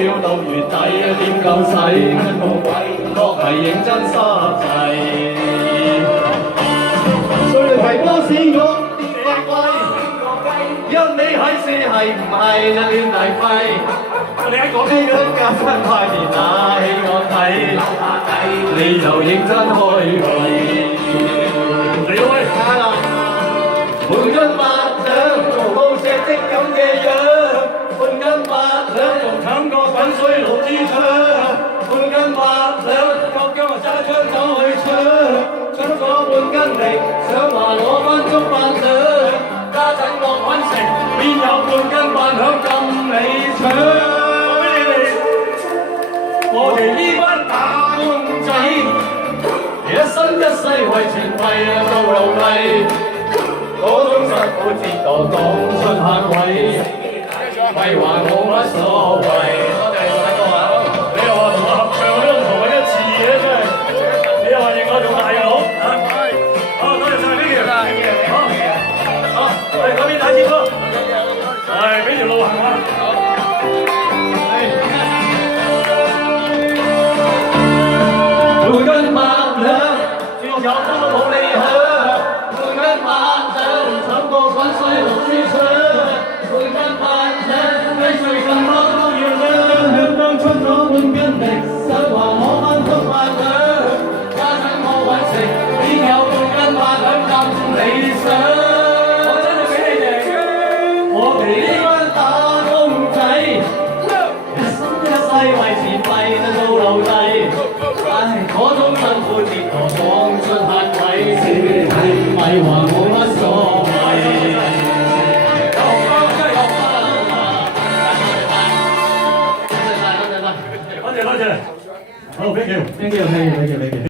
少到月底，點夠使？確係認真沙滯。誰嚟提波士我發威？因你喺是係唔係一臉大輝？你喺嗰邊加分快年那戲我睇，你就認真開胃。嚟啦喂！換斤八兩，做石積咁嘅樣。換斤八兩，仲慘過滾水爐之槍。換斤八兩，國姜啊揸槍走去搶，搶咗半斤力，想話攞返足八兩。家陣落揾食，邊有半斤八兩咁理想？我哋呢班打工仔，一生一世為情為做奴隸，嗰種辛苦折墮講出客位，咪話冇乜所謂。多謝大哥啊！你又話同我合唱都唔同一次嘅真係，你又話認我做大佬啊？好，多謝晒呢條，好，嚟嗰邊睇節目，係俾條路行啊！換斤八兩，有風都冇理想。換斤八兩，慘過滾水爐豬腸。換斤八兩，雞碎更多都要兩。香港出咗半斤力，想話攞返足八兩。家陣我揾食，邊有半斤八兩咁理想？我真係俾你哋，我哋呢班打工仔，一生一世為錢幣就做奴隸。嗰種辛苦折墮講出客位，咪話冇乜所謂。有花真係有花啦！多謝，好，thank you。